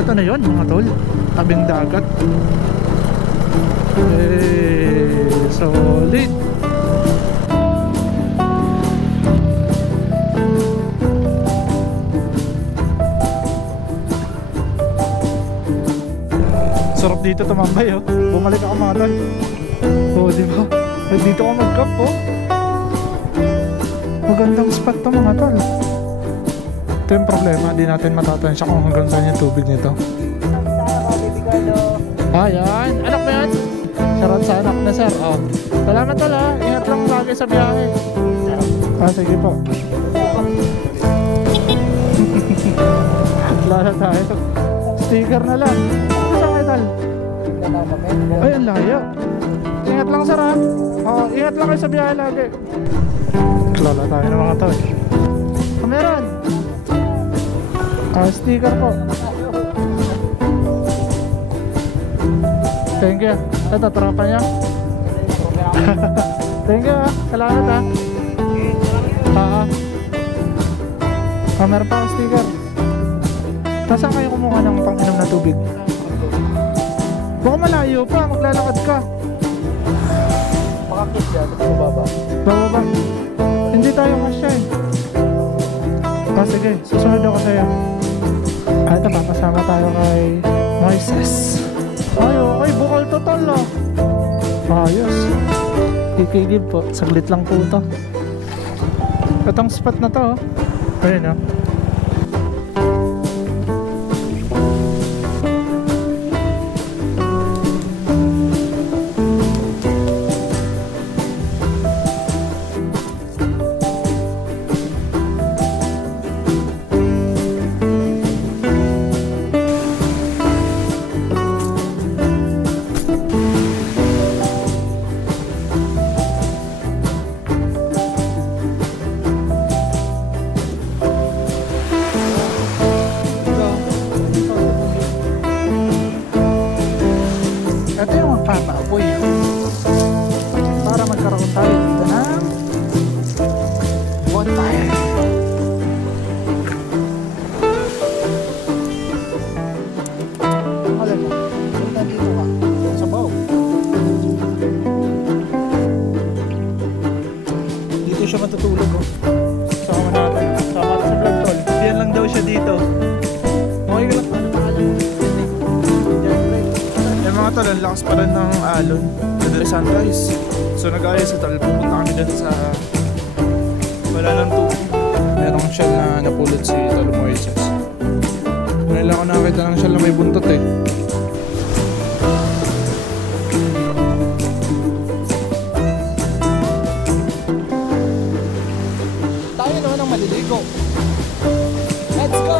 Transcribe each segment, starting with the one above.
Eto na yun mga tol, tabing dagat. Solid. Sarap dito tumambay oh. Bumalik ako mga tol. Oh, di ba? Dito ako mag-camp oh. Magandang spot to mga tol. Ito yung problema, di natin matatansya kung hanggang saan yung tubig nito. Ayan, anak mo yan? Shoutout sa anak na sir. Oh. Salamat tol ha, ingat lang lagi sa biyahe. Sige po. Lala tayo. Sticker na lang. Tol. Ay, ang layo. Ingat lang sir ha. Ingat lang kayo sa biyahe lagi. Lola tayo ng mga tol. Meron. Sticker po. Thank you. Ito, tropa niya. Thank you ha. Salamat ha. Meron pa ang sticker. Saan kayo kumuha ng pang-inom na tubig? Baka malayo pa, maglalakad ka. Makakit siya, tapos bababa. Bababa? Hindi tayo masya eh. Sige, susunod ako sa'yo. Ito pa, kasama tayo kay Moises. Okay, bukal total oh. Ayos. Kikigib po, saglit lang po ito. Itong spot na to oh. Ayun oh. Siya matutulog oh. Sama natin. Sama natin sa vlog tol. Yan lang daw siya dito. Okay ka lang. Yung mga tol, ang lakas pa rin ng alon. Kadali sunrise. So nag-ayos sa tol. Pupunta kami dun sa wala lang tubig. Merong shell na napulot si Tol Moises. Ngayon lang ako nakakita ng shell na may buntot eh. Maliligo. Let's go!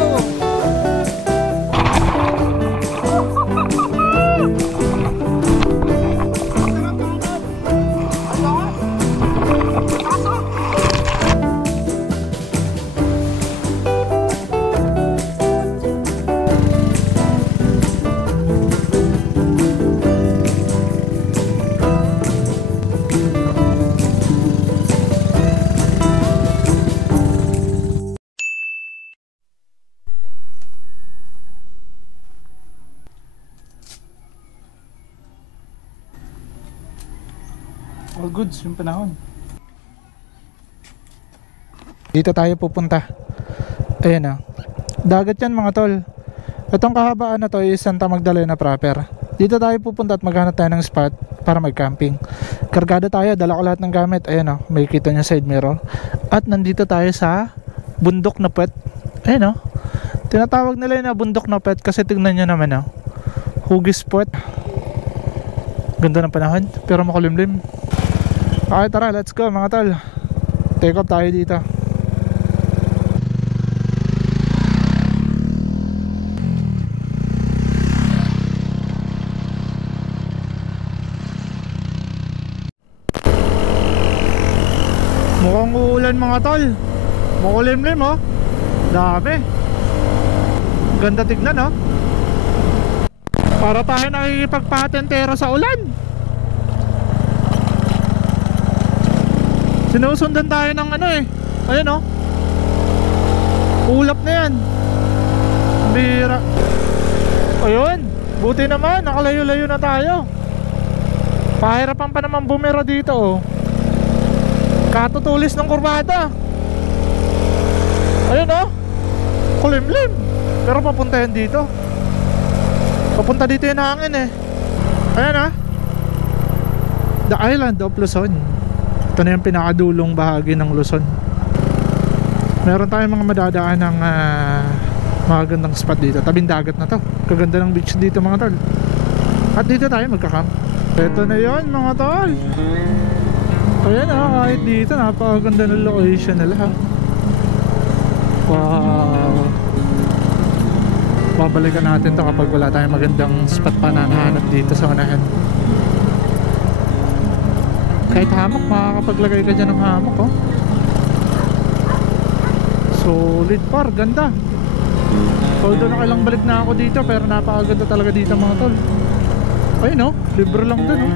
All goods yung panahon. Dito tayo pupunta. Ayan o. Dagat yan mga tol. Itong kahabaan na to is Santa Magdalena proper. Dito tayo pupunta at maghanap tayo ng spot para mag-camping. Kargado tayo, dala ko lahat ng gamit. Ayan o, may kita nyo side mirror. At nandito tayo sa bundok na pet. Ayan o. Tinatawag nila yun na bundok na pet kasi tignan nyo naman o. Hugis spot. Ganda ng panahon pero makulimlim. Okay, tara, let's go mga tol. Take off tayo dito. Mukhang uulan mga tol. Makulimlim oh. Dami. Ganda tignan oh. Para tayo nakikipagpatentero sa ulan. Sinusundan tayo ng ano eh. Ayun oh. Ulap na yan. Bira. Ayun, buti naman, nakalayo-layo na tayo. Pahirapan pa naman bumira dito oh. Katutulis ng kurbada. Ayun oh, kulimlim. Pero papunta yan dito. Papunta dito yung hangin eh. Ayan ah, the island of Luzon. Ito na yung pinakadulong bahagi ng Luzon. Meron tayong mga madadaan ng magandang spot dito. Tabing dagat na to. Kaganda ng beach dito mga tol. At dito tayo magka-camp. Ito na yon mga tol. Ayan kahit dito napakaganda ng location nila. Wow. Babalikan natin to kapag wala tayong magandang spot pa na nahanap dito sa unahan. Kahit hammock, makakapaglagay ka dyan ng hammock oh. Solid par, ganda. Although nakailang balik na ako dito, pero napakaganda talaga dito mga tol. Ayun oh, libre lang dun oh.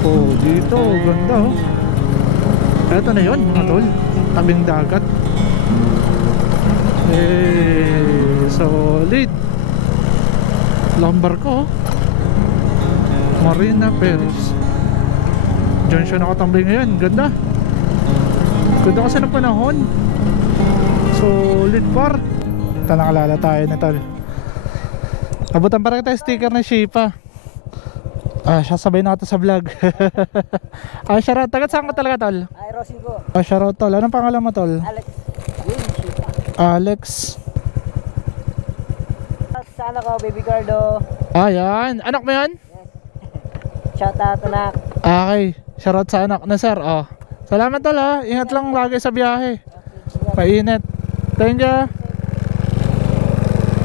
Oh, dito, ganda oh. Eto na yun mga tol, tabing dagat. Solid. Lumbar ko oh. Marina Paris. Diyan siya nakatambay ngayon, ganda. Ganda kasi ng panahon. Solid par. Ito nakalala tayo na tol. Abutan pa rin tayo sticker ng Shipa. Siya sabay natin sa vlog. Shoutout. Tagat saan ka talaga tol? Ay, Rosin ko. Shoutout tol. Anong pangalan mo tol? Alex. Yun, Shipa. Alex. Sana ko, baby Cardo. Yan. Anak mo yan? Shoutout anak. Okay. Shoutout sa anak na sir. Salamat tol ha. Ingat lang lagi sa biyahe. Mainit. Thank you.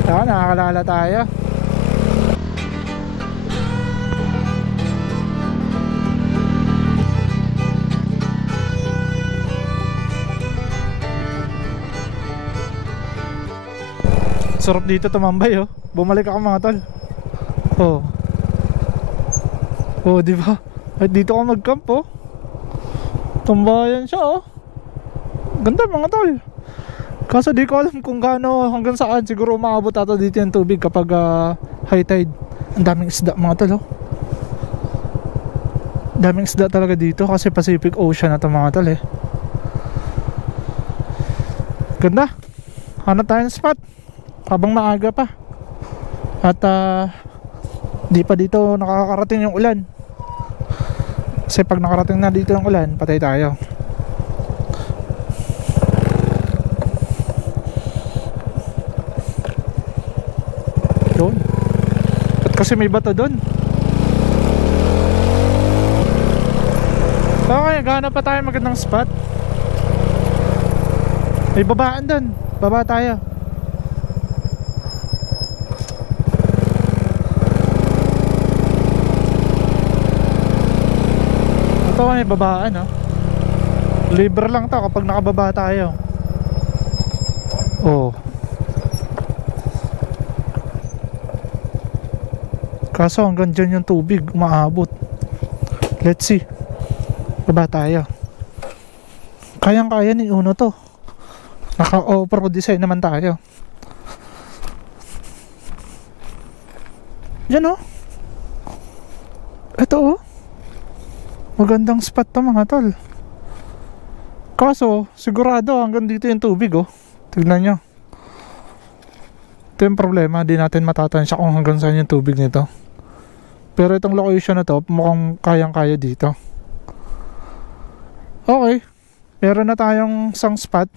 Nakakalala tayo. Sarap dito tumambay oh. Bumalik ako mga tol. Di ba? At dito ako mag-camp oh. Tumbayan siya oh. Ganda mga tol. Kaso di ko alam kung gaano hanggang saan. Siguro umaabot ata dito yung tubig kapag high tide. Ang daming isda mga tol oh. Daming isda talaga dito kasi Pacific Ocean na ito mga tol eh. Ganda. Hanap tayo ng spot habang maaga pa. At di pa dito nakakarating yung ulan. Kasi pag nakarating na dito yung ulan, patay tayo. Doon. At kasi may bato doon. Okay, gana pa tayo magandang spot. May babaan doon. Baba tayo. Ito may babaan oh. Libre lang to kapag nakababa tayo. Kaso hanggang dyan yung tubig umaabot. Let's see. Baba tayo. Kayang kaya ni Uno to. Naka-off-road design naman tayo. Yan oh. Ito oh. Magandang spot to mga tol. Kaso sigurado hanggang dito yung tubig oh. Tignan nyo. Ito yung problema. Di natin matatansya kung hanggang saan yung tubig nito. Pero itong location na to mukhang kayang kaya dito. Okay. Meron na tayong isang spot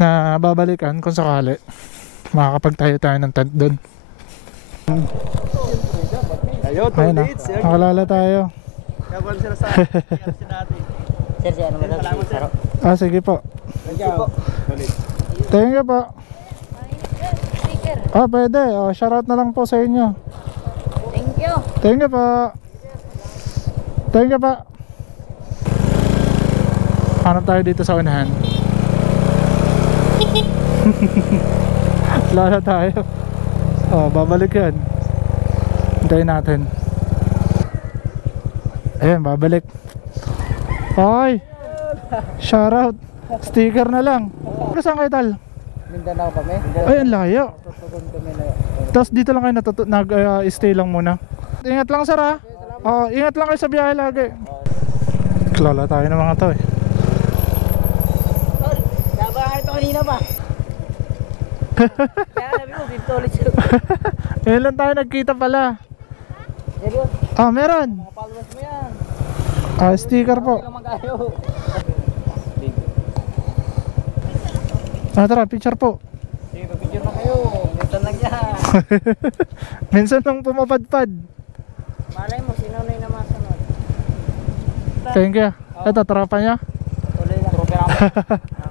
na babalikan kung sakali. Makakapagtayo tayo ng tent doon. Ayun na. Nakalala tayo. Sir, siya ano mo? Sige po. Thank you po. Pwede. Shoutout na lang po sa inyo. Thank you. Thank you po. Thank you po. Hanap tayo dito sa unahan. Lala tayo. Babalik yan. Hintayin natin. Ayan, babalik. Okay. Shoutout. Sticker na lang. Saan kayo tal? Mindanao kami. Ay, ang layo. Tutugon kami na. Tapos dito lang kayo nag-stay lang muna. Ingat lang sir ha. Oo, ingat lang kayo sa biyahe lagi. Kilala tayo ng mga to eh. Tol, nabangan ito kanina pa. Kaya sabi ko, dito ulit siya. Ngayon lang tayo nagkita pala. Seryo? Ah, meron. Mga followers mo yan. Ah, sticker po. Hindi lang mag-ayaw. Ah, tara, picture po. Sige, picture na kayo. Minsan lang yan. Minsan lang pumapadpad. Malay mo, sino na yung namasunod? Thank you. Ito, tropa niya. Tuloy lang. Tropa ako.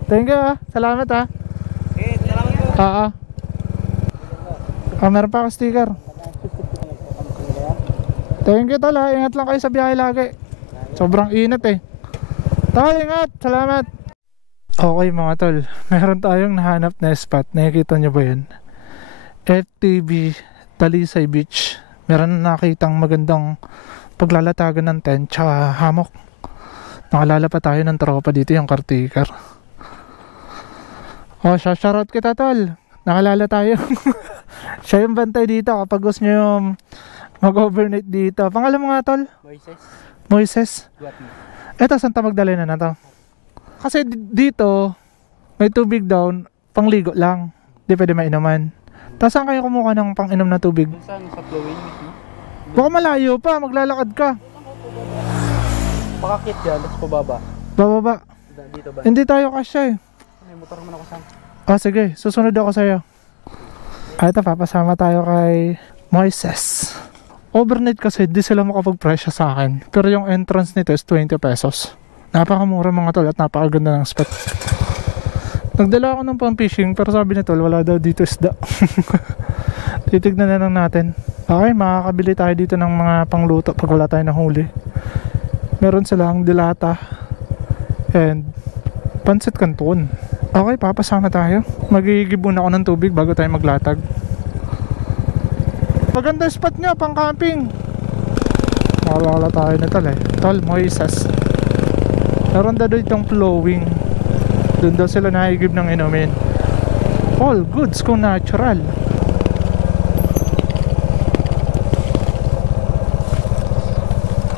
Thank you ha. Salamat ha. Okay, salamat po. Oo. Ah, meron pa ako sticker. Thank you tol ha. Ingat lang kayo sa biyahe lagi. Sobrang init eh. Tol, ingat. Salamat. Okay mga tol. Meron tayong nahanap na spot. Nakikita nyo ba yun? FTB Talisay Beach. Meron na nakitang magandang paglalatagan ng tent tsaka hammock. Nakalala pa tayo ng tropa dito, yung caretaker. Oh, shoutout kita tol. Nakalala tayo. Siya yung bantay dito kapag gusto nyo yung mag-overnight dito. Pangalan mo nga tol? Moises. Eto, Santa Magdalena na to. Kasi dito may tubig down, pangligo lang. Di pwede mainuman. Tapos saan kayo kumuha ng pang-inom na tubig? Saan? Sa flowing mismo? Baka malayo pa, maglalakad ka. Pakakit dyan, tapos pababa. Bababa. Dito ba? Hindi tayo kasya eh. May motor naman ako saan. Ah, sige, susunod ako sa'yo. Ito, papasama tayo kay Moises. Overnight kasi di sila makapag-presyo sa akin. Pero yung entrance nito is 20 pesos. Napakamura mga tol at napakaganda ng spot. Nagdala ako ng pang-fishing pero sabi ni tol wala daw dito isda. Titignan na lang natin. Okay, makakabili tayo dito ng mga pangluto pag wala tayo nahuli. Meron silang dilata and pancit canton. Okay, papasama tayo. Magigibon ako ng tubig bago tayo maglatag. Maganda spot nyo, pang camping. Makalala tayo na tol eh. Tol, Moises. Meron daw itong flowing. Doon daw sila naigib ng inumin. All goods kung natural.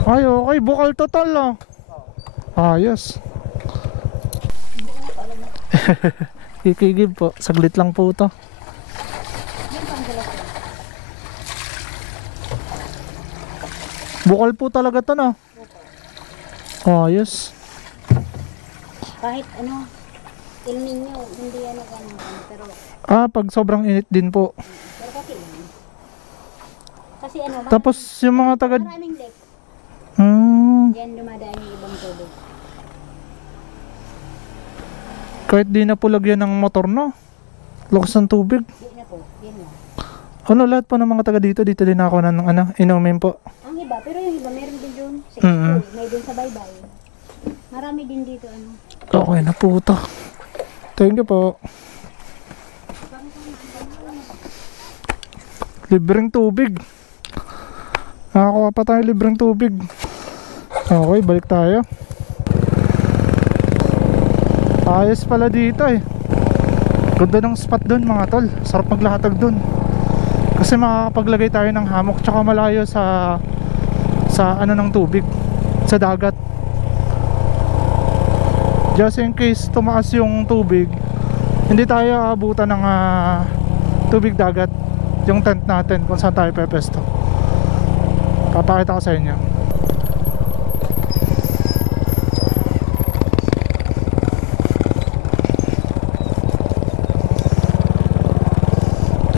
Ay, okay, bukal to tol oh. Ayos. Kikigib po, saglit lang po to. Bukal po talaga to no. Ayos. Kahit ano, El Nino, hindi ano ganun, pero Pag sobrang init din po. pero kasi lang. Kasi ano, Tapos yung mga taga maraming lake, yan dumadaan yung ibang tubig. kahit di na po lagyan ng motor no. Lakas ng tubig. Di na po, yan lang. Ano lahat po ng mga taga dito din ako ng ano, inumin po. Ang iba, pero yung iba meron din doon sa Mm-mm. school, may doon sa baybay. Marami din dito ano. Okay na po ito. Thank you po. Libreng tubig. Nakakuha pa tayo libreng tubig. Okay, balik tayo. Ayos pala dito eh. Ganda ng spot dun mga tol. Sarap maglatag dun. Kasi makakapaglagay tayo ng hammock tsaka malayo sa ano ng tubig, sa dagat. Just in case tumaas yung tubig, hindi tayo aabutan ng tubig dagat. Yung tent natin kung saan tayo pepesto. Papakita ko sa inyo.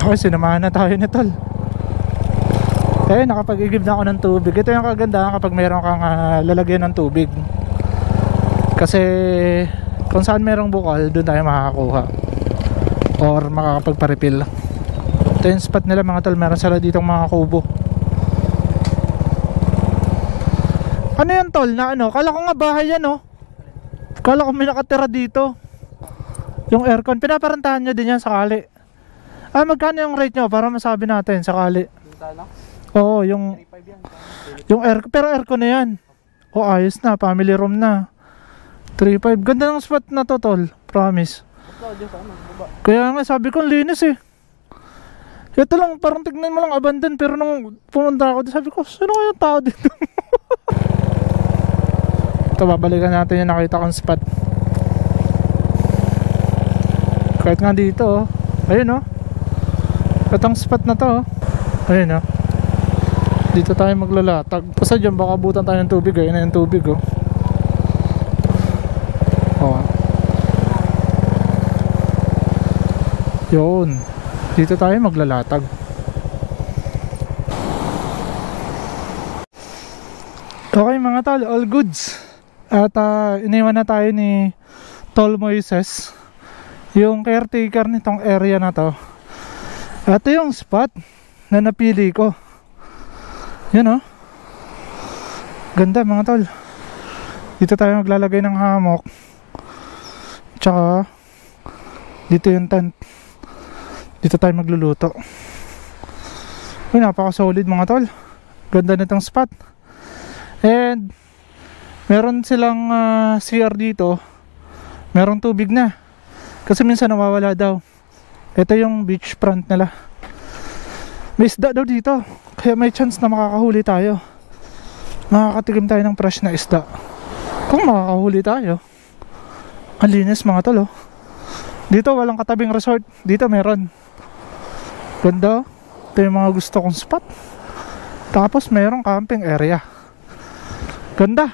Okay, sinamahan na tayo ni tol. Eh, nakapag-igib na ako ng tubig. Ito yung kagandahan kapag meron kang lalagyan ng tubig. Kasi kung saan merong bukal, doon tayo makakakuha or makakapagpa-refill. Ito yung spot nila mga tol. Meron sila ditong mga kubo. Ano yan tol? Na ano? Kala ko nga bahay yan oh. Kala ko may nakatira dito. Yung aircon, pinaparantahan nyo din yan sakali. Magkano yung rate nyo para masabi natin sakali? Oo, yung aircon, pero aircon na yan. Ayos na, family room na. 3.5. Ganda ng spot na to tol, promise. ako dyan sa ano, baba. Kaya nga sabi ko, ang linis eh. Ito lang, parang tignan mo lang abandon. Pero nung pumunta ako, sabi ko, sino kaya tao dito? Ito, babalikan natin yung nakita kong spot. Kahit nga dito, oh. Ayun, oh. Itong spot na to, oh. Ayun, oh. Dito tayo maglalatag. Basta dyan, baka abutan tayo ng tubig. Ayun na yung tubig, oh. Oh. Yun. Dito tayo maglalatag. Okay mga tol, all goods. At iniwan na tayo ni Tol Moises, yung caretaker nitong area na to. Ito yung spot na napili ko. Yan, oh. Ganda mga tol. Dito tayo maglalagay ng hammock. Tsaka dito yung tent. Dito tayo magluluto. Uy, napaka solid mga tol. Ganda nitong spot. And meron silang CR dito. Merong tubig na. Kasi minsan nawawala daw. Ito yung beach front nila. May isda daw dito. Kaya may chance na makakahuli tayo. Makakatigim tayo ng fresh na isda. Kung makakahuli tayo. Ang linis mga tol, oh. Dito walang katabing resort. Dito meron. Ganda, oh. Ito yung mga gusto kong spot. Tapos merong camping area. Ganda.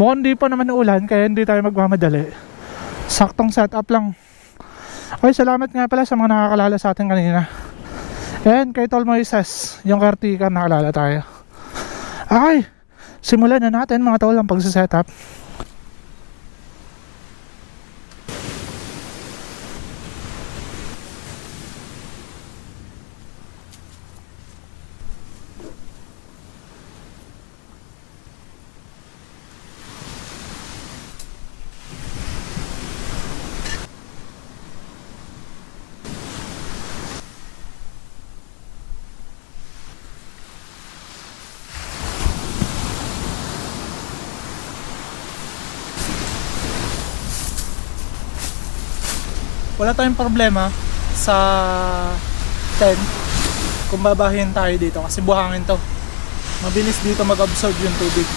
Mukhang di pa naman ulan, kaya hindi tayo magmamadali. Saktong setup lang. Okay, salamat nga pala sa mga nakakalala sa atin kanina. And kay Tol Moises, yung caretaker, nakalala tayo. Okay, simulan na natin mga tol ang pagsasetup. Wala tayong problema sa tent kung babahin tayo dito kasi buhangin to. Mabilis dito mag-absorb yung tubig.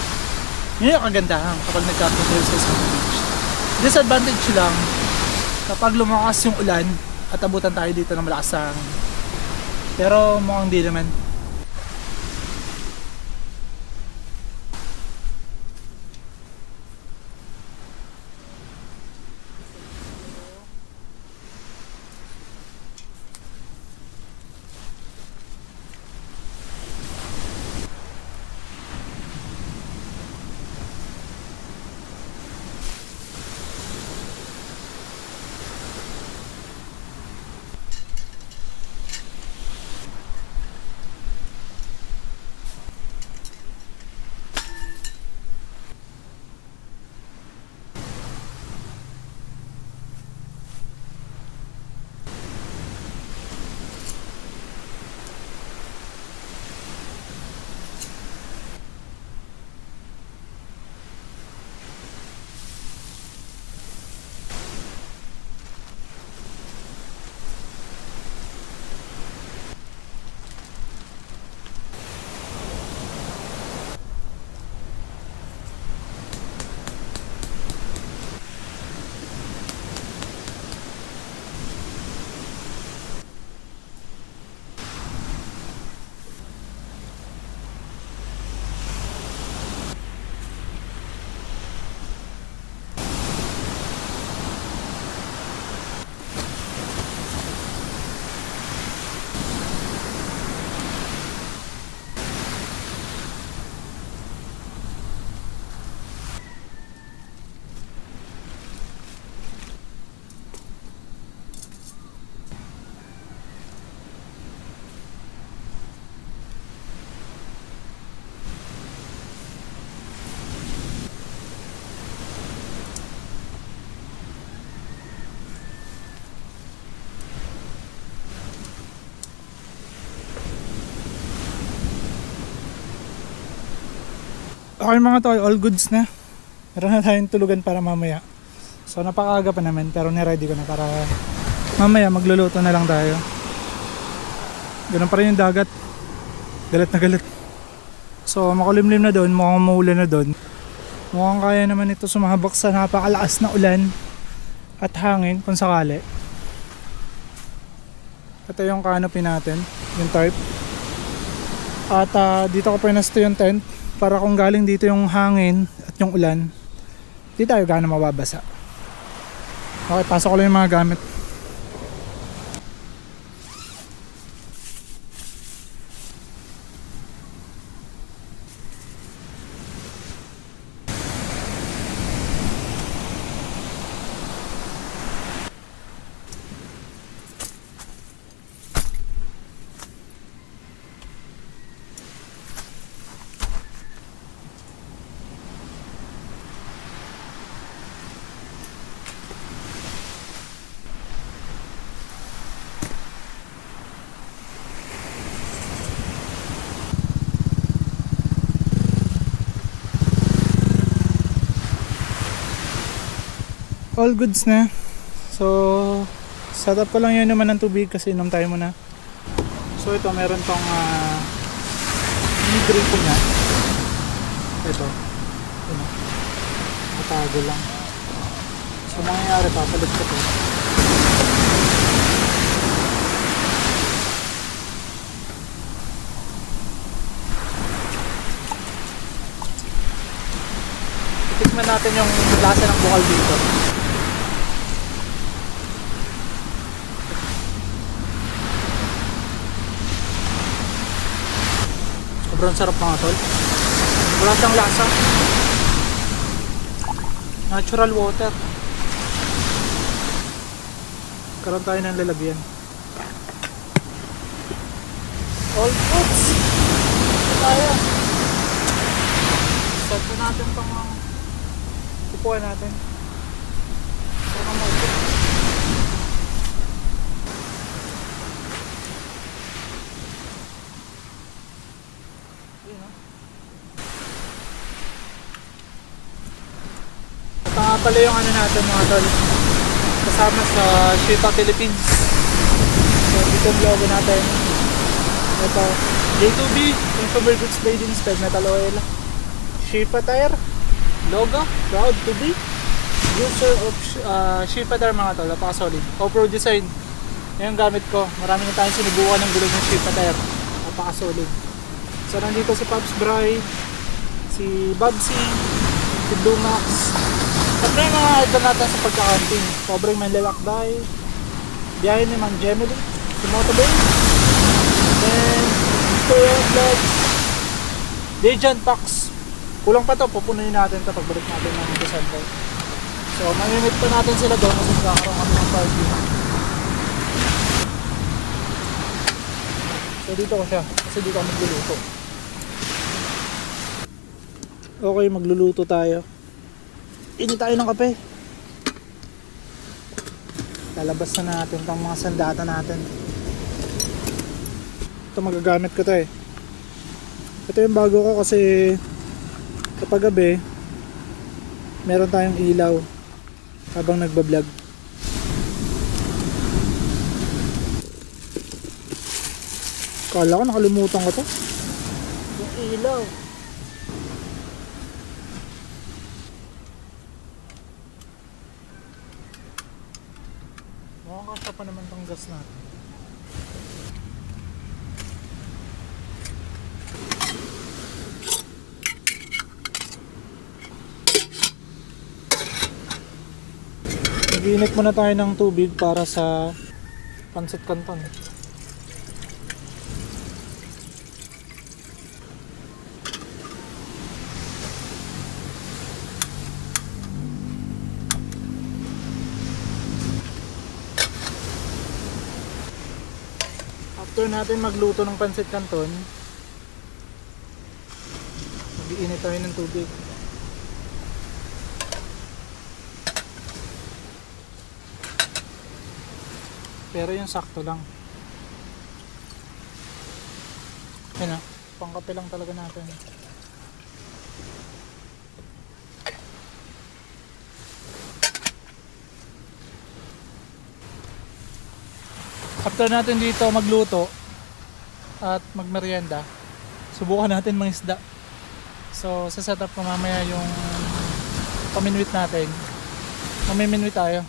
Yun yung kagandahan kapag nag-camping tayo sa isang beach. Disadvantage lang kapag lumakas yung ulan at abutan tayo dito ng malakas ang hangin. Pero mukhang di naman. Okay mga tol, all goods na. Meron na tayong tulugan para mamaya. So napakaaga pa naman pero niready ko na para mamaya magluluto na lang tayo. Ganun pa rin yung dagat. Galit na galit. So makulimlim na doon, mukhang maulan na doon. Mukhang kaya naman ito sumahabak sa napakalakas na ulan at hangin kung sakali. Ito yung canopy natin, yung tarp. At dito ko pinasto yung tent para kung galing dito yung hangin at yung ulan, di tayo gaano mababasa. Okay, pasok ko lang yung mga gamit. All goods na. So set up ko lang yun naman ng tubig kasi inom tayo muna. So ito meron tong mini drink ko niya. Ito matago lang. So mangyayari papalit ko to. Titikman natin yung lasa ng bukal dito. Sobrang sarap mga tol. Wala siyang lasa. Natural water. Karoon tayo ng lalagyan. All goods. Tayo. Set na natin itong upuan natin. Para mamulit. Ito nga pala yung ano natin mga tol, kasama sa Shipa Philippines. So dito yung logo natin. Ito J2B Consumer Goods Made in Spain, metal oil. Shipa Tire logo, proud to be user of Shipa Tire mga tol. Napaka-solid. Off-road design, yan yung gamit ko. Marami na tayong sinubukan ng gulong ng Shipa Tire. Napaka-solid. So nandito si Pops Bry, si Babsy, si Blue Max. Siyempre yung mga idol natin sa pagka-camping. Sobrang Manlalakbay, biyahe ni Mang Gemily, si Motobay, then Story Vlogs, Legend Packs. Kulang pa to, pupunuin natin ito pagbalik natin ng December. So mamimit pa natin sila doon kasi magkakaroon kami ng party. So dito ko siya, kasi dito ako magluluto. Okay, magluluto tayo. Ini tayo ng kape. Lalabas na natin itong mga sandata natin. Ito magagamit ko to eh. Ito yung bago ko kasi kapag gabi meron tayong ilaw habang nagbablog. Kala ko nakalimutan ko to. Yung ilaw. Makakasya pa naman tong gas natin. Nag-iinit muna tayo ng tubig para sa pancit canton. After natin magluto ng pancit canton, mag-iinit tayo ng tubig. Pero yung sakto lang. Yan na, pangkape lang talaga natin. after natin dito magluto at magmerienda, subukan natin mga isda. So sa setup ko mamaya yung paminwit natin. Mamiminwit tayo.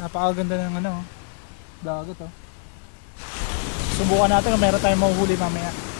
Napakaganda ng ano, dagat oh. Subukan natin kung meron tayong mahuhuli mamaya.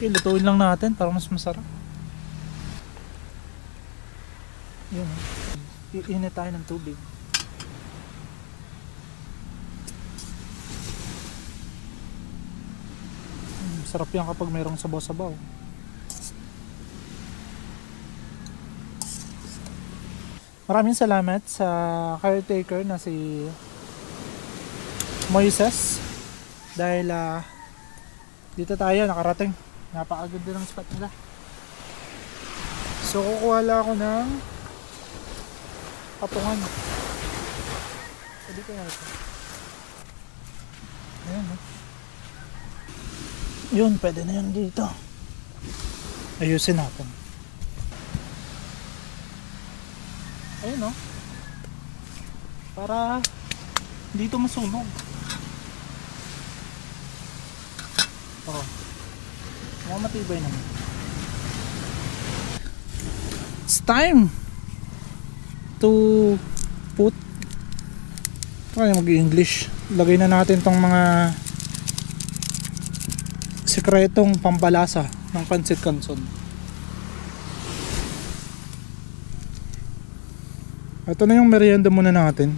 Okay, lutuin lang natin para mas masarap. Yun. Iinit tayo ng tubig. Sarap yan kapag mayroong sabaw-sabaw. Maraming salamat sa caretaker na si Moises. Dahil dito tayo nakarating. Napakaganda ng spot nila. So kukuha lang ako ng patungan. Pwede kaya ito. Ayan oh. Yun, pwede na yun dito. Ayusin natin. Ayun oh. Para dito masunog. Oh. Matibay naman. It's time to put mag-English. Lagay na natin tong mga sikretong pampalasa ng pancit canton. Ito na yung merienda muna natin.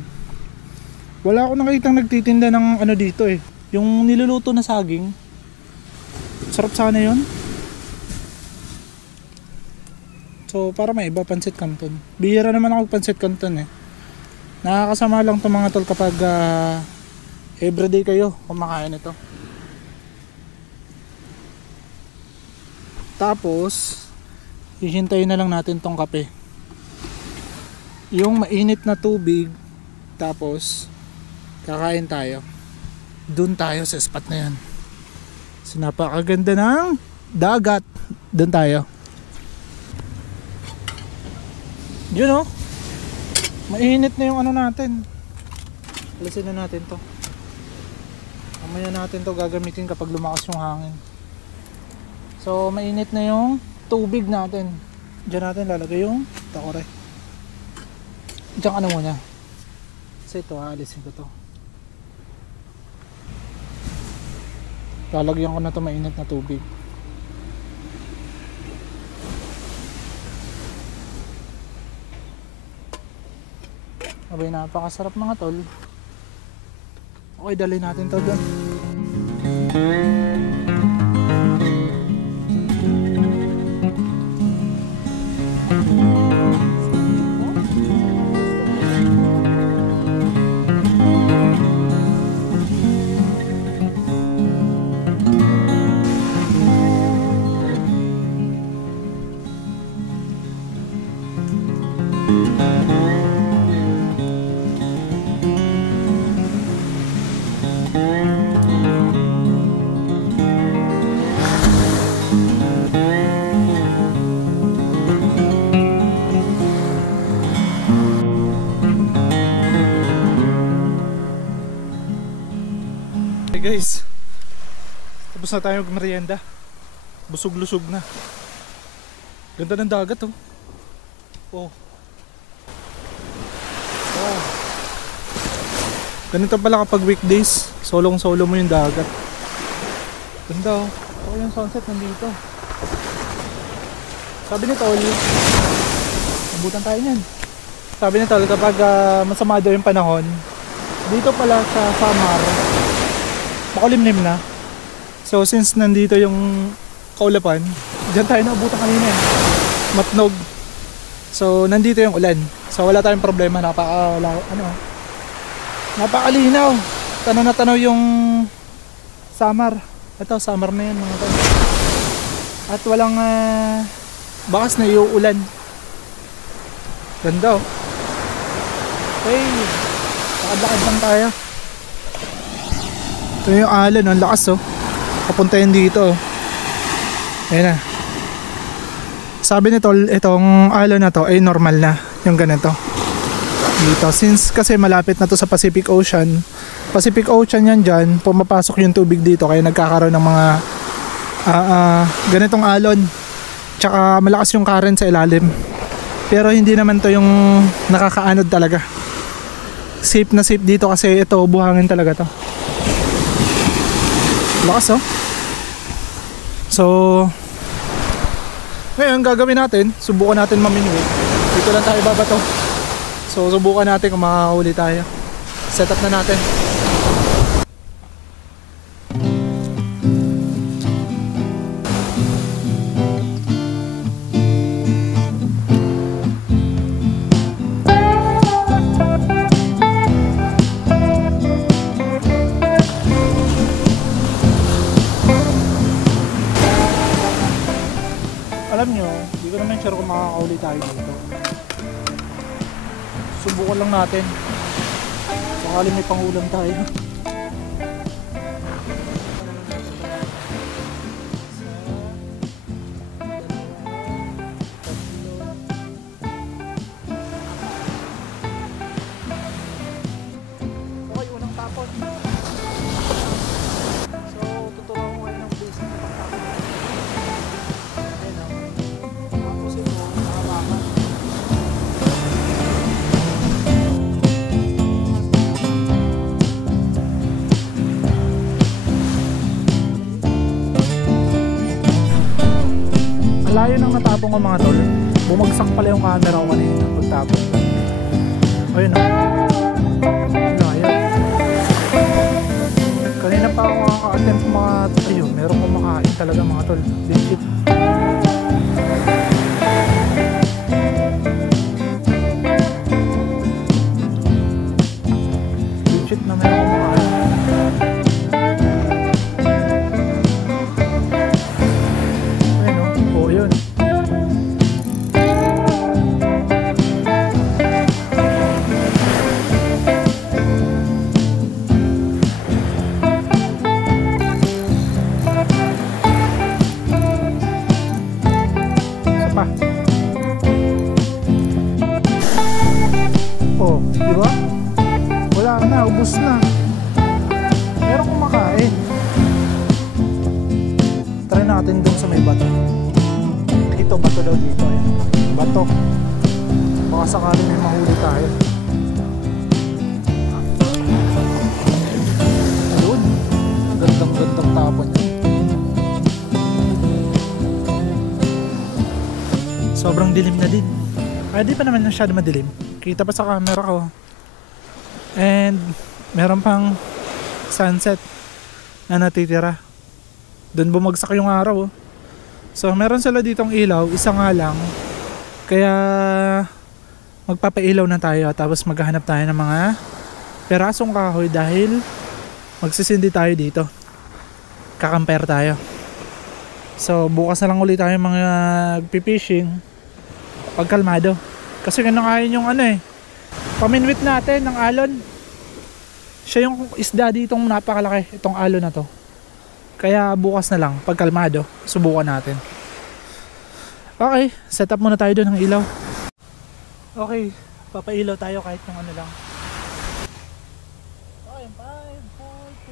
Wala ako nakitang nagtitinda ng ano dito eh. Yung niluluto na saging. Sarap sana yun. So para may iba pancit canton. Bihira naman ako pancit canton eh. Nakakasama lang itong mga tol kapag everyday kayo kumakain ito. Tapos hihintayin na lang natin tong kape. Yung mainit na tubig. Tapos kakain tayo. Doon tayo sa spot na yan. So, napakaganda ng dagat. Doon tayo. Yun oh. Mainit na yung ano natin. Alisin na natin to. Mamaya natin to gagamitin kapag lumakas yung hangin. So mainit na yung tubig natin. Diyan natin lalagay yung takore. Diyan ka na muna. Kasi ito alisin ko to. Lalagyan ko na ito mainit na tubig. Abay, napakasarap mga tol. Okay, dali natin ito doon. Guys, tapos na tayo mag-merienda. Busog-lusog na. Ganda ng dagat oh. Oh. Oh. Ganito pala kapag weekdays, solong-solo mo yung dagat. Ganda oh. Oh, yung sunset nandito. Sabi ni Tol, nabutan tayo niyan. Sabi ni Tol, kapag masama daw yung panahon, dito pala sa Samar, makulimlim na. So since nandito yung Kaulapan. Diyan tayo naabutan kanina eh. Matnog. So nandito yung ulan. So wala tayong problema. Napakalinaw. Tanaw na tanaw yung summer. Ito summer na yan mga tol. At walang bakas na iuulan. Ganda oh. Hey, lakad-lakad lang tayo. Ito yung alon, ang lakas oh. Papunta yun dito oh. Ayan na. Sabi ni Tol, itong alon na to ay normal na. Yung ganito dito. Since kasi malapit na to sa Pacific Ocean. Pacific Ocean yan dyan. Pumapasok yung tubig dito. Kaya nagkakaroon ng mga ganitong alon. Tsaka malakas yung current sa ilalim. Pero hindi naman to yung nakakaanod talaga. Safe na safe dito kasi ito buhangin talaga to. Lakas oh. So ngayon gagawin natin, subukan natin mamingwit. Dito lang tayo babato. So subukan natin kung makakahuli tayo. Set up na natin. Alam nyo, hindi ko naman sure kung makakauli tayo dito. Subukan lang natin. Sakali may pangulam tayo. Okay, unang tapon. So, tuturuan ko kayo ng basic na pagtapon. Layo nang natapong ko mga tol. Bumagsak pala yung camera ko kanina pagtapon. Ayun o. Layo. Kanina pa ako makaka-attempt mga ayun. Meron kumakain talaga mga tol. Legit. Legit na meron kumakain. Oh, di ba? Wala na, ubos na. Meron kumakain. Try natin dun sa may bato. Dito, bato daw dito. Ayan. Bato. Baka sakali may mahuli tayo. Ayun. Gandang-gandang tapon yan. Sobrang dilim na din. Ay, di pa naman masyado madilim. Kita pa sa camera ko. And meron pang sunset na natitira. Doon bumagsak yung araw. So meron sila ditong ilaw. Isa nga lang. Kaya magpapailaw na tayo. Tapos maghahanap tayo ng mga perasong kahoy. Dahil magsisindi tayo dito. Kakamper tayo. So bukas na lang ulit tayo mga pipishing pagkalmado. Kasi kinakain yung paminwit natin ng alon. Siya yung isda ditong napakalaki, itong alon na to. Kaya bukas na lang pagkalmado subukan natin. Okay, set up muna tayo doon ng ilaw. Okay, papailaw tayo kahit yung lang. Okay, 5, 4,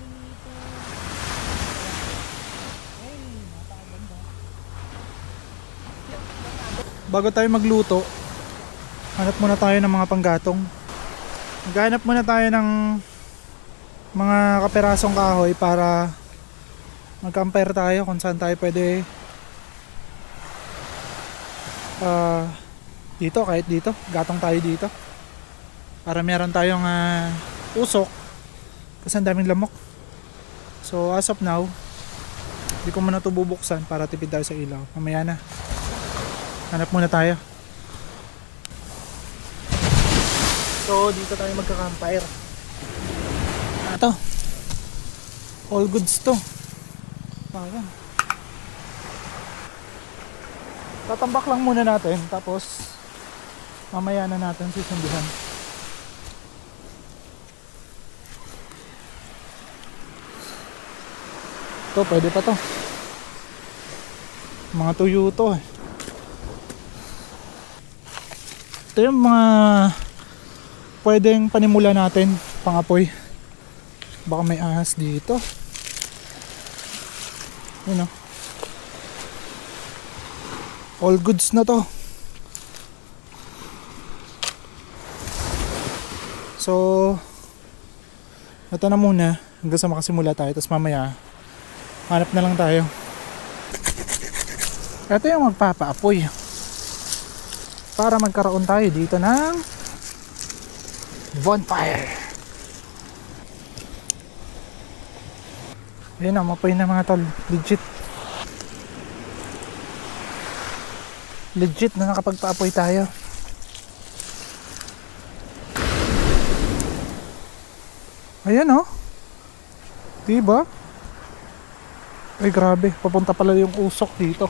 3, 2. Bago tayo magluto, hanap muna tayo ng mga panggatong. Maghanap muna tayo ng mga kaperasong kahoy para mag-compare tayo kung saan tayo pwede dito, kahit dito, gatong tayo dito para meron tayong usok kasi ang daming lamok. So as of now, Hindi ko muna ito bubuksan para tipid tayo sa ilaw. Mamaya na. Hanap muna tayo. So dito tayo magka-campfire. Ito. All goods to. Ayan. Tatambak lang muna natin, tapos mamaya na natin sisunduhan. Ito, pwede pa to. Mga tuyo to eh. Ito yung mga pwedeng panimula natin, pangapoy. Baka may ahas dito. Yun o. All goods na to. So ito na muna hanggang sa makasimula tayo, tapos mamaya hanap na lang tayo. Ito yung magpapaapoy para magkaroon tayo dito ng bonfire. Ayun na, mapoy na mga tol. Legit na nakapagpaapoy tayo. Ayan oh. Diba? Ay grabe, papunta pala yung usok dito.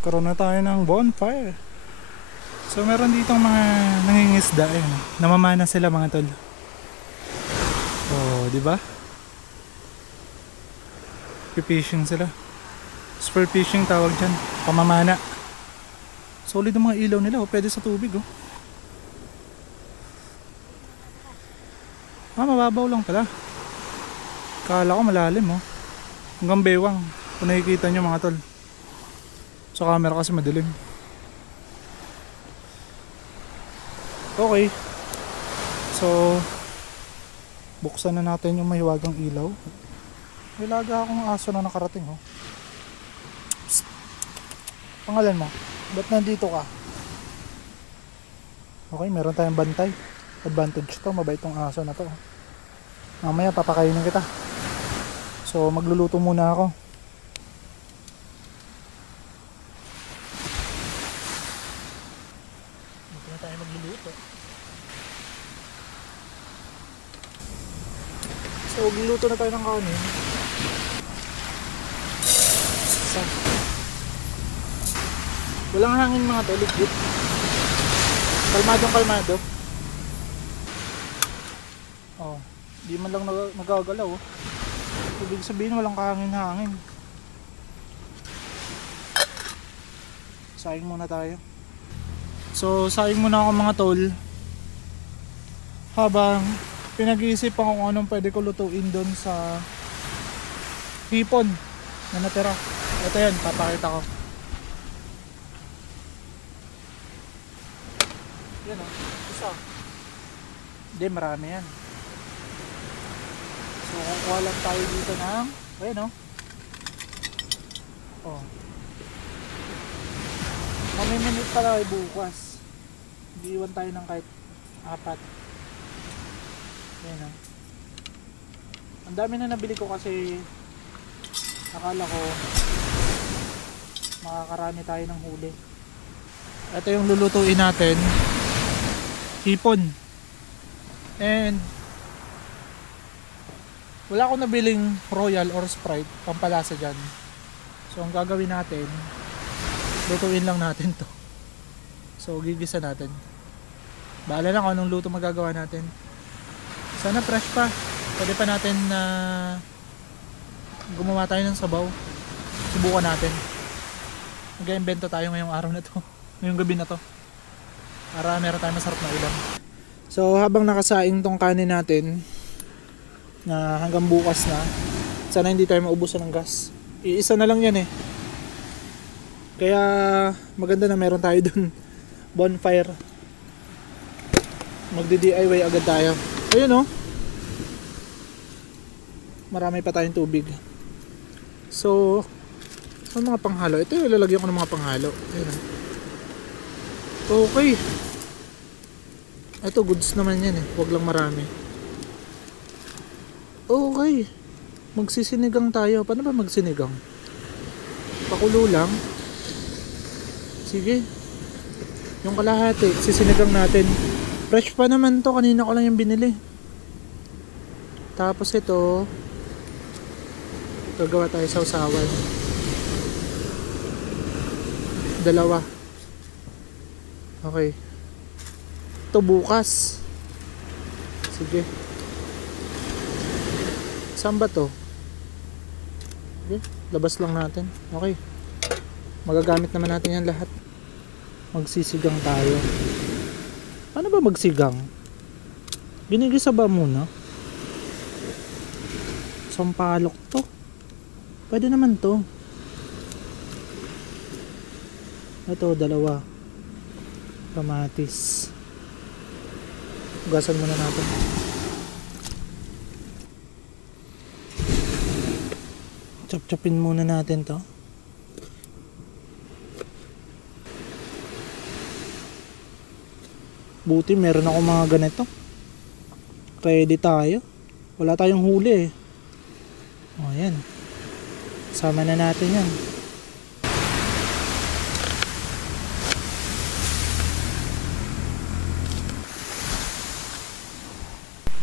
Karoon na tayo ng bonfire. So meron ditong mga nangingisda eh, namamana sila mga tol. Oh, di ba? Fishing sila. Spur fishing tawag diyan, pamamana. Solid ang mga ilaw nila, oh, pwede sa tubig oh. Ah, mababaw lang pala. Kala ko malalim oh. Hanggang bewang. Kung nakikita nyo mga tol. Sa camera kasi madilim. Okay. So buksan na natin yung mahiwagang ilaw. May laga akong aso na nakarating oh. Psst. Pangalan mo? Ba't nandito ka? Okay, meron tayong bantay. Advantage to, mabait tong aso na to. Mamaya papakainin kita. So magluluto muna ako. Dito na tayo magluluto. So magluluto na tayo ng kanin. So, walang hangin mga to, legit. Kalmadong-kalmado. Oh, di man lang nagagalaw oh. Ibig sabihin walang kahangin-hangin. Saing muna tayo. So saing muna ako mga tol, habang pinag-iisip ako kung anong pwede ko lutuin doon sa hipon na natira. Ito yan, papakita ko. Yan o, isa. Hindi, marami yan. So kukuha lang tayo dito ng, ayan o. Oh. Mamiminit pala ay bukas. Hindi iwan tayo ng kahit 4. Ayan o. Ang dami na nabili ko kasi akala ko makakarami tayo ng huli. Ito yung lulutuin natin, hipon. And wala akong nabiling Royal or Sprite pampalasa dyan. So ang gagawin natin, lutuin lang natin to. So gigisa natin. Bahala na kung anong luto magagawa natin. Sana fresh pa. Pwede pa natin na gumawa tayo ng sabaw. Subukan natin. Mag-iimbento tayo ngayong araw na to, ngayong gabi na to, para meron tayong masarap na ulam. So habang nakasaing tong kanin natin na hanggang bukas na, sana hindi tayo maubusan ng gas. Iisa na lang yan eh. Kaya maganda na meron tayo dun bonfire. Magdi-DIY agad tayo. Ayun oh, marami pa tayong tubig. So ang mga panghalo, ito yung lalagyan ko ng mga panghalo. Ayan. Okay, ito goods naman yan eh, huwag lang marami. Okay, magsisinigang tayo. Paano ba magsinigang? Pakulo lang. Sige, yung kalahati sisinigang natin. Fresh pa naman to, kanina ko lang yung binili. Tapos ito gagawa tayo sa usawan. Dalawa. Okay, ito bukas. Sige, saan ba to? Okay, labas lang natin. Okay, magagamit naman natin yan lahat. Magsisigang tayo. Paano ba magsigang? Ginigisa ba muna? Sampalok to. Pwede naman to. Ito, dalawa. Kamatis. Ugasan muna natin. Chop-chopin muna natin to. Buti meron ako mga ganito. Ready tayo. Wala tayong huli eh. O yan. Sama na natin yan.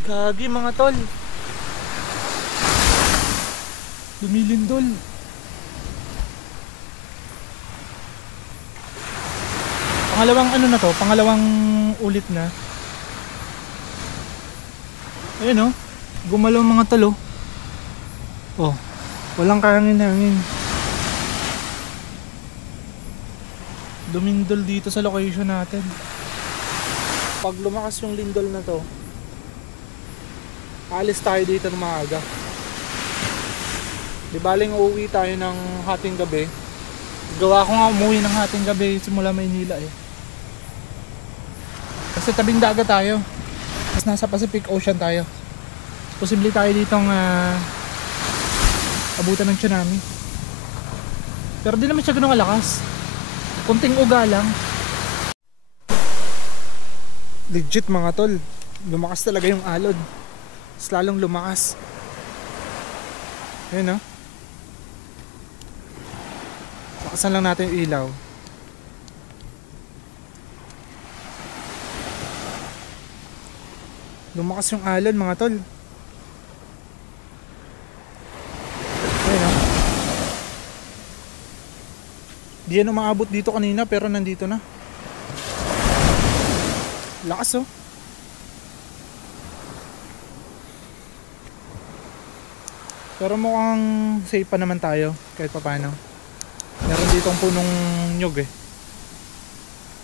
Gagi mga tol. Lumilindol. Pangalawang ano na to, pangalawang ulit na. Ayun oh, gumalaw mga talo. Oh, walang kahangin-hangin. Dumindol dito sa location natin. Pag lumakas yung lindol na to, alis tayo dito ng maaga. Di baling uuwi tayo ng hating gabi. Gawa ko nga umuwi ng hating gabi simula Maynila eh. Kasi tabing dagat tayo. Mas nasa Pacific Ocean tayo. Posible tayo ditong abutan ng tsunami. Pero di naman siya ganun kalakas. Kunting uga lang. Legit mga tol. Lumakas talaga yung alon. Mas lalong lumakas. Ayun oh. Lakasan lang natin yung ilaw. Lumakas yung alon mga tol. Ayun oh. Di yan umaabot dito kanina pero nandito na. Lakas oh. Pero mukhang safe pa naman tayo kahit pa paano. Meron ditong punong nyug eh.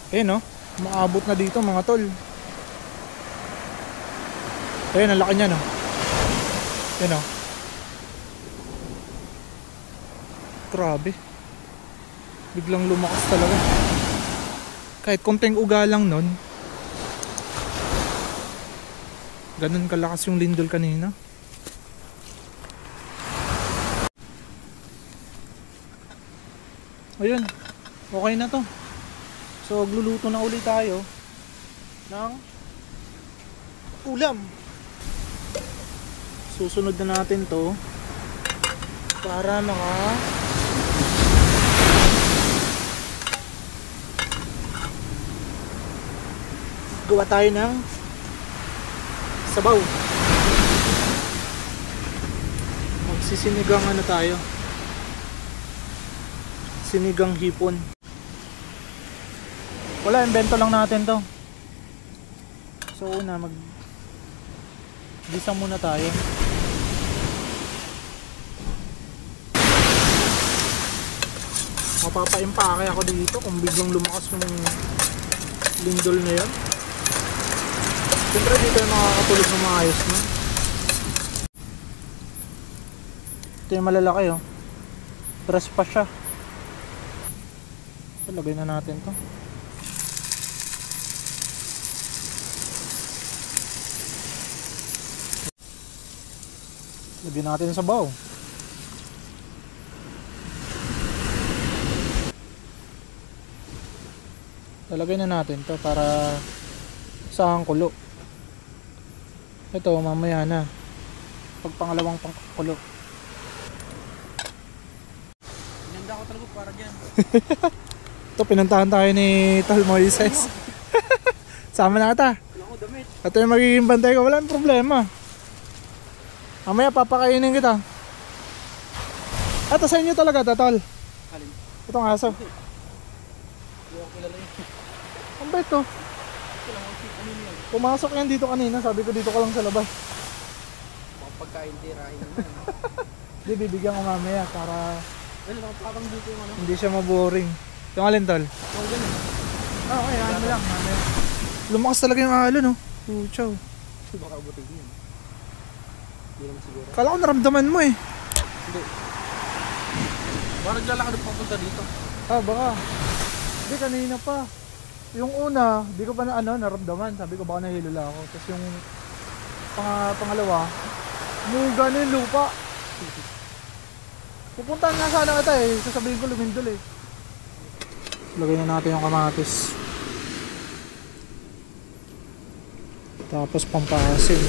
Ayun oh. Umaabot na dito mga tol. Ayun, ang laki niya no. Ayun oh. Grabe. Biglang lumakas talaga. Kahit konting uga lang nun. Ganun kalakas yung lindol kanina. Ayun, okay na to. So gluluto na ulit tayo ng ulam. Susunod na natin to para gawa tayo ng sabaw. Magsisinigang ano tayo, sinigang hipon. Wala, invento lang natin to. So una gisa muna tayo. Mapapaimpake ako dito kung biglang lumakas yung lindol na yun. Siyempre dito yung makakatulog ng maayos no? Ito yung malalaki oh. Dress pa siya. Lagay na natin to. Lagyan natin sa baw. Lalagay na natin to para sa kulo. Ito mamaya na. Pag pangalawang pangkulo. Pinanda ko talaga para dyan. Ito pinuntahan tayo ni Tol Moises. Sama na kita. Wala ko damit. Ito yung magiging bantay ko. Walang problema. Mamaya papakainin kita. Ito sa inyo talaga to, Tol. Alin? Itong aso. Hindi ko kilala yun. Ang bait to. Wala ko ano yun. Pumasok yan dito kanina. Sabi ko dito ka lang sa labas. Baka pagkain tirahin naman. Hindi, bibigyan ko mamaya para Well, nakapatang dito yung ano. hindi siya maboring. Yung alin, Tol? Oo, ganun. Okay, ano lang. Mamaya. Lumakas talaga yung ahalo, no? Puchaw. Baka abutin yun. Hindi naman siguro. Kala ko naramdaman mo eh. Hindi. Baka naglalakad pa punta dito. Ah, baka. Hindi, kanina pa. Yung una, di ko pa na naramdaman. Sabi ko baka nahilala ako. Tapos yung pangalawa, muga na yung lupa. Pupuntahan nga sana kita eh. Sasabihin ko lumindol eh. Lagay na natin yung kamatis. Tapos pampasim.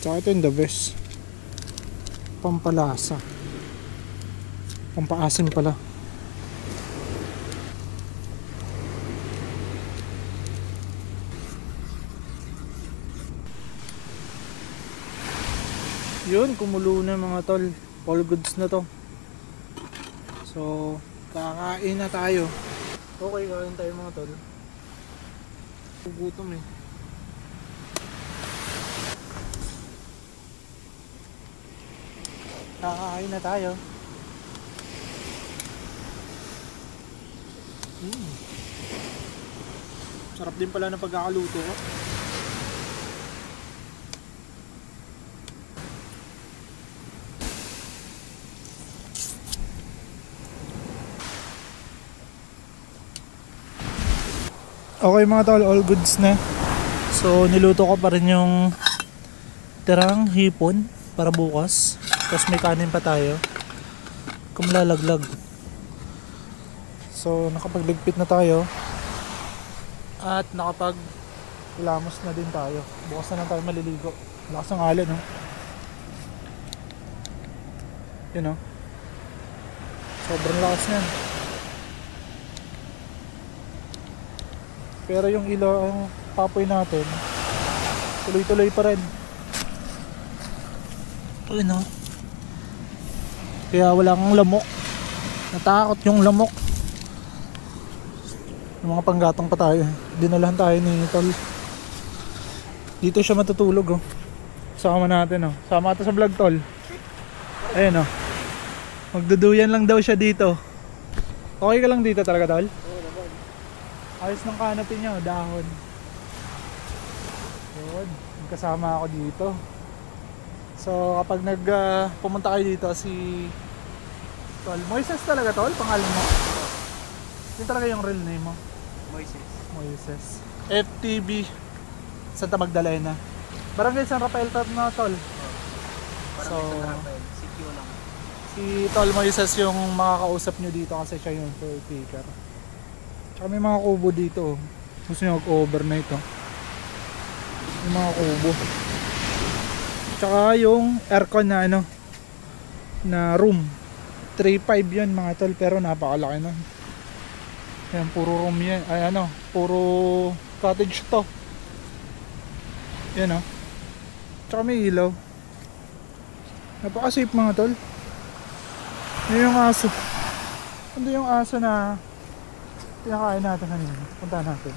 Tsaka ito yung the best. Pampalasa. Pampaasim pala. Yun, kumulo na mga tol. All goods na to. So, kakain na tayo. Okay, kain tayo mga tol. Gugutom eh. Kakain na tayo. Sarap din pala ng pagkakaluto ko. Okay mga tol, all goods na. So niluto ko pa rin yung tirang hipon para bukas. Tapos may kanin pa tayo. Kung lalaglag. So nakapagligpit na tayo. At nakapag-ilamos na din tayo. Bukas na lang tayo maliligo. Lakas ng alon, no? Yun, no? Sobrang lakas na yan. Pero yung ilaw, ang papoy natin, tuloy-tuloy pa rin. Ayun, no? Kaya wala kang lamok. Natakot yung lamok. Yung mga panggatong pa tayo. Dinalahan tayo ni Tol. Dito siya matutulog, oh. Sama natin, oh. Sama ito sa vlog, Tol. Ayun, oh. Magduduyan lang daw siya dito. Okay ka lang dito talaga, Tol? Ayos ng canopy niya, dahon. Yun, kasama ako dito. So kapag pumunta kayo dito, si Tol Moises talaga, Tol? Pangalan mo? Yun talaga yung real name mo? Moises. FTB Santa Magdalena. Barangay San Rafael na, Tol. So si Tol Moises yung makakausap nyo dito kasi siya yung caretaker. Tsaka may mga kubo dito. Gusto nyo mag-overnight, oh. Yung mga kubo. Tsaka yung aircon na na room. 3.5 yun mga tol, pero napakalaki nun. Yan, puro room yan. Ay puro cottage to. Yan, oh. Tsaka may ilaw. Napaka-safe mga tol. Yan yung aso. Ano yung aso na pinakain natin kanina? Punta natin.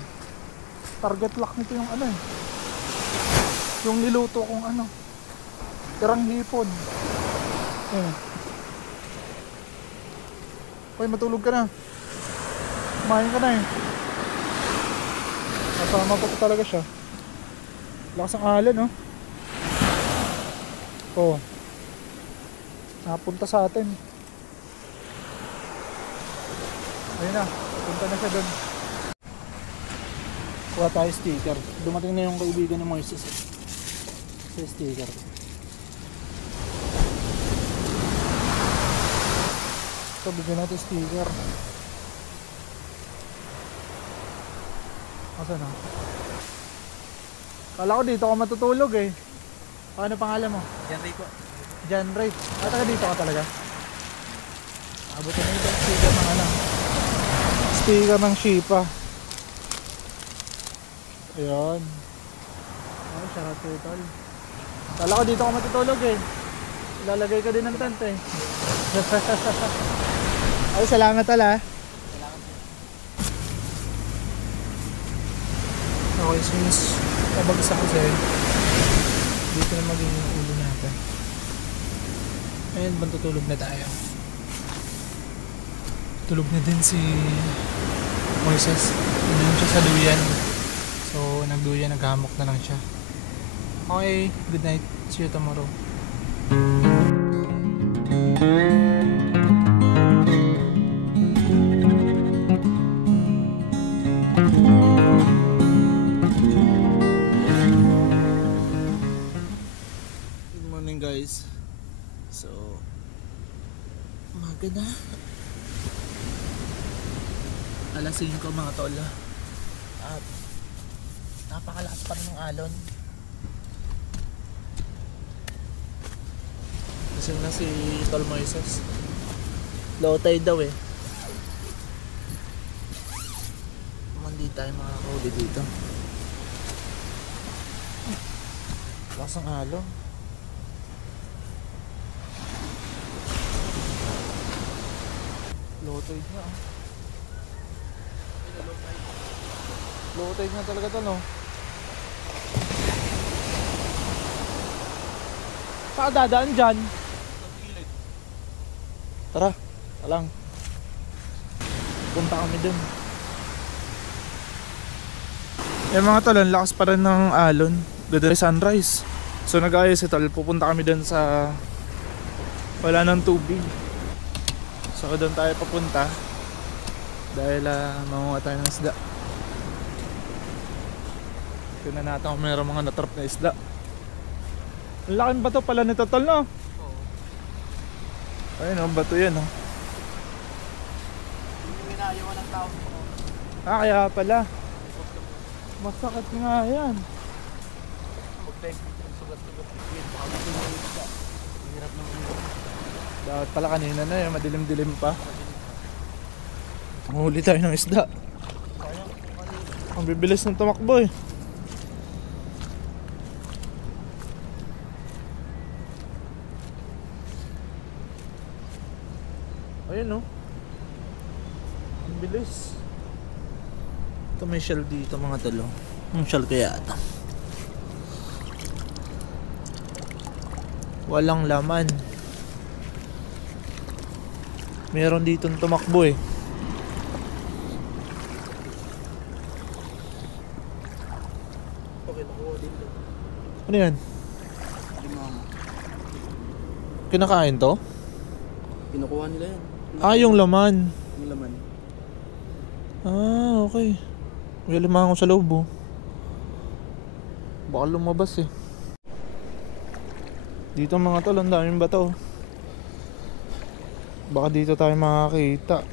Target lock nito yung yung niluto kong tirang hipon. Ayan. Hoy, matulog ka na. Kumain ka na eh. Kasama pa talaga siya. Lakas ang alon, no? Oh. Napunta sa atin. Ayun na. Punta na siya doon. Kuha tayo sticker. Dumating na yung kaibigan ni Moises. Sa sticker. Ito, bigyan natin sticker. Asa na? Kala ko dito ka matutulog eh. Ano pangalan mo? Yan rin po. John Ray. Taga dito ka talaga? Abutin na yung sticker ng ano. Sticker ng Shipa. Ayan. Ay, sarap po tol. Kala ko dito ka matutulog eh. Lalagay ka din ng tent eh. Ay, salamat tol ah. Okay, since pabagsak kasi dito na magiging yung ulo natin. Ayun, bantutulog na tayo. Tulog na din si Moises. Tulog siya sa duyan. So, nagduyan, naghamok na lang siya. Okay, good night. See you tomorrow. Good morning guys. So, umaga na. Alas 5 mga tol. At napakalakas pa rin ng alon. Gising na si Tol Moises. Low tide daw eh. Hindi tayo makakahuli dito. Lakas ng alon. Low tide na ah. Low tide na talaga to no. Saan dadaan dyan? Tara, talang. Punta kami dun. Yung mga tol, ang lakas pa rin ng alon. Ganda rin sunrise. So nag-ayos ito, pupunta kami dun sa wala ng tubig. So doon tayo papunta dahil mamunga tayo ng isda. Tignan natin kung mayroong mga natrap na isda. Ang laking bato pala nito tol no? Ayun o, bato yan o. Inayawan ng tao. Kaya pala. Masakit nga yan. Dapat pala kanina na yun, madilim-dilim pa. Mahuli tayo ng isda. Ang bibilis ng tumakbo eh. Ayun oh. Ang bilis. Ito may shell dito mga talo. Ang shell kaya ito. Walang laman. Meron dito tumakbo eh. Okay, nakuha din doon. Ano yan? Limang. Kinakain to? Kinukuha nila yan. Ah, yung laman. Yung laman. Ah, okay. May limang ako sa loob oh. Baka lumabas eh. Dito mga tol, ang daming bato. Baka dito tayo makakita.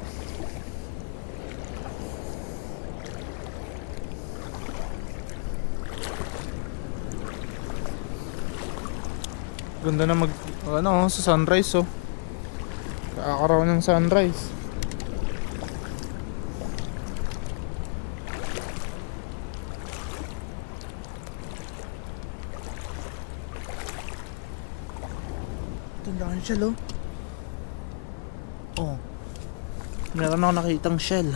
Ganda na mag ano sa sunrise oh. Kakaraw ng sunrise. Tandaan shell oh. Oh. Meron ako nakitang shell.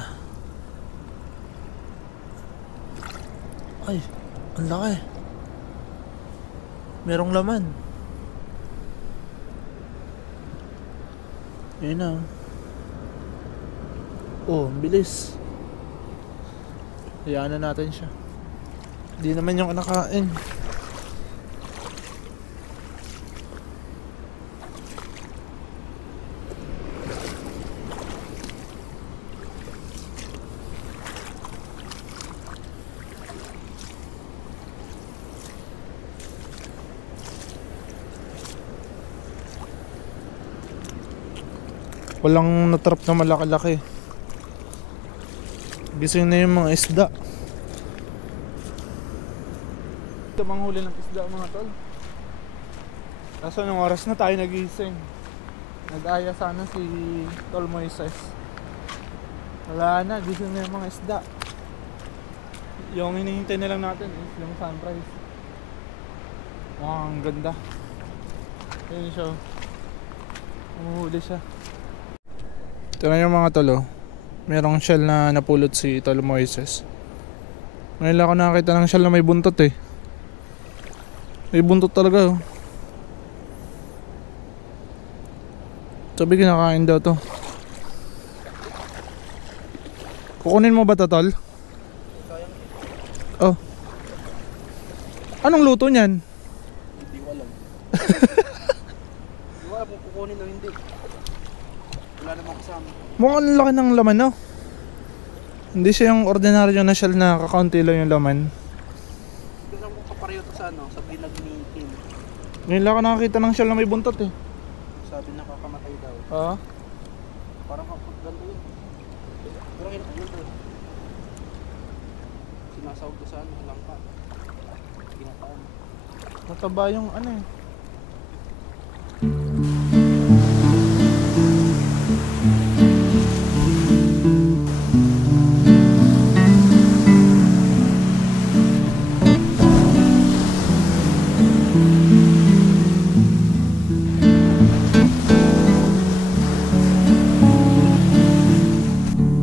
Ay, ang laki. Merong laman. Ayun na. Oh, ang bilis. Hayaan na natin siya. Hindi naman yung kinakain. Walang natrap na malaki-laki. Gising na yung mga isda. Ito manghuli ng isda mga tol. Kaso anong oras na tayo nagising? Nag-aya sana si Tol Moises. Wala na, gising na yung mga isda. Yung hinihintay na lang natin is yung sunrise. Ang ganda. Ayun siya. Umuhuli siya. Ito na yung mga tolo. Merong shell na napulot si Tol Moises. Ngayon lang ako nakakita ng shell na may buntot eh. May buntot talaga oh. Sabi kinakain daw to. Kukunin mo ba to, Tol? Oh. Anong luto niyan? Hindi ko alam. Hindi ko alam kung kukunin o hindi. Wala namang kasama. Mukhang laki ng laman, no? Hindi siya yung ordinaryo na shell na kakaunti lang yung laman. Hindi ko alam kung kapareho to sa ano, sa binag ni Kim. Ngayon lang ako nakakita ng shell na may buntot eh. Sabi na kakamatay daw. Oo. Parang kapaganda yun. Pero hirap yun to. Sinasawag ko sa ano, langka. Ginataan. Mataba yung ano eh.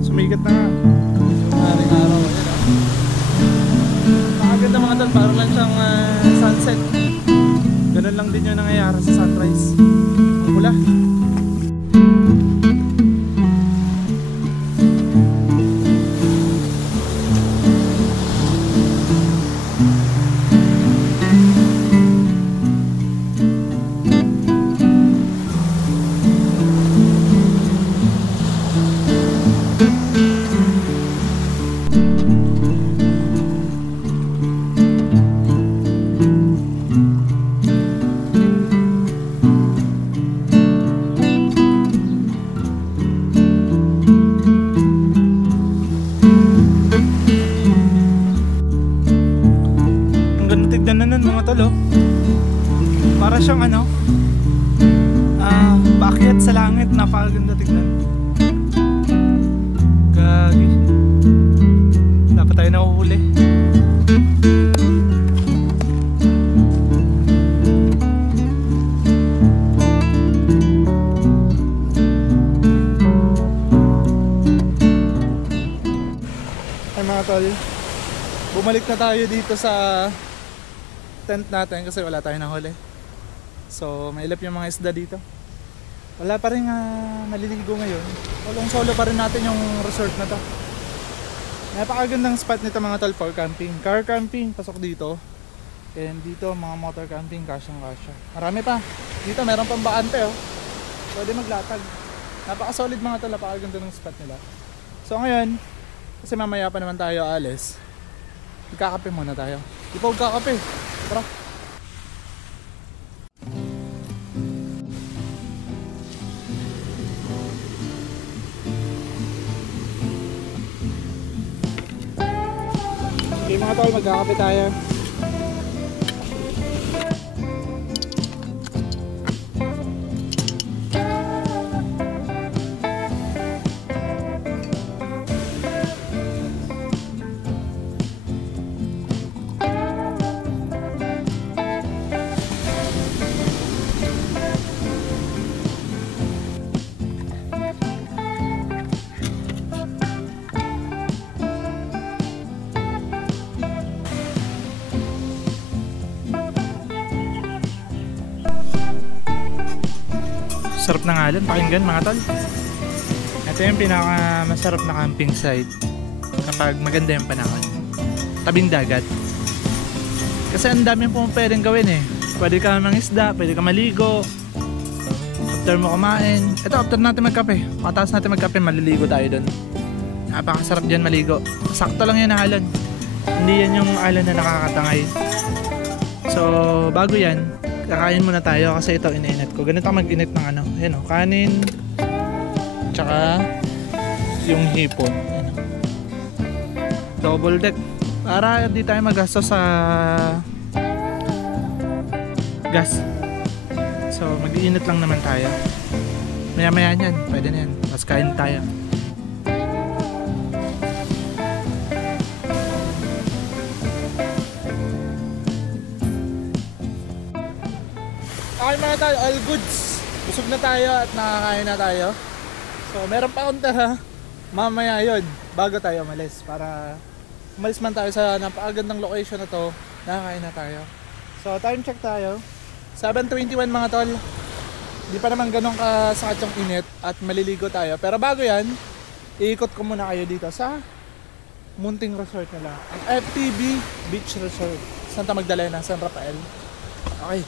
Sumikat na nga. Yung haring araw. Ayan ah. Nakaganda mga tol. Parang lang siyang sunset. Ganun lang din yung nangyayari sa sunrise. Ang pula. Tignan na nun mga tol oh. Para siyang ano paakyat sa langit. Napakaganda tignan. Gagi. Dapat tayo nahuhuli. Ay mga tol, bumalik na tayo dito sa tent natin kasi wala tayong nahuli. So mailap yung mga isda dito. Wala pa rin naliligo ngayon. Walang solo pa rin natin yung resort na to. Napakagandang spot nito mga tol for camping. Car camping, pasok dito. And dito mga motor camping, kasyang kasya. Marami pa. Dito meron pang baante oh. Pwede maglatag. Napaka-solid mga tol, napakaganda ng spot nila. So ngayon, kasi mamaya pa naman tayo alis, magkakape muna tayo. Di pa magkakape. Tara. Okay mga tol, magkakape tayo. Sarap ng alon, pakinggan mga tol. Ito yung pinaka masarap na camping site kapag maganda yung panahon. Tabing dagat. Kasi ang dami pong pwedeng gawin eh. Pwede ka mangisda, pwede ka maligo. After mo kumain. Ito after natin magkape. Pagkatapos natin magkape, maliligo tayo doon. Napakasarap dyan maligo. Sakto lang yan na alon. Hindi yan yung alon na nakakatangay. So bago yan, kakain muna tayo kasi ito iniinit ko. Ganito ako mag-init ng ano. Ayan o, kanin. tsaka yung hipon. Ayan. Double deck para hindi tayo magastos sa gas. So mag-iinit lang naman tayo. Maya maya yan, pwede na yan. Tapos kain tayo. Okay mga tayo, all goods. Busog na tayo at nakakain na tayo. So meron pa akong tara mamaya yun bago tayo umalis. Para umalis man tayo sa napakagandang location na to, nakakain na tayo. So time check tayo, 7:21 mga tol. Di pa naman ganun kasakit yung init at maliligo tayo. Pero bago yan, iikot ko muna kayo dito sa munting resort nila, ang FTB Beach Resort, Santa Magdalena, San Rafael. Okay,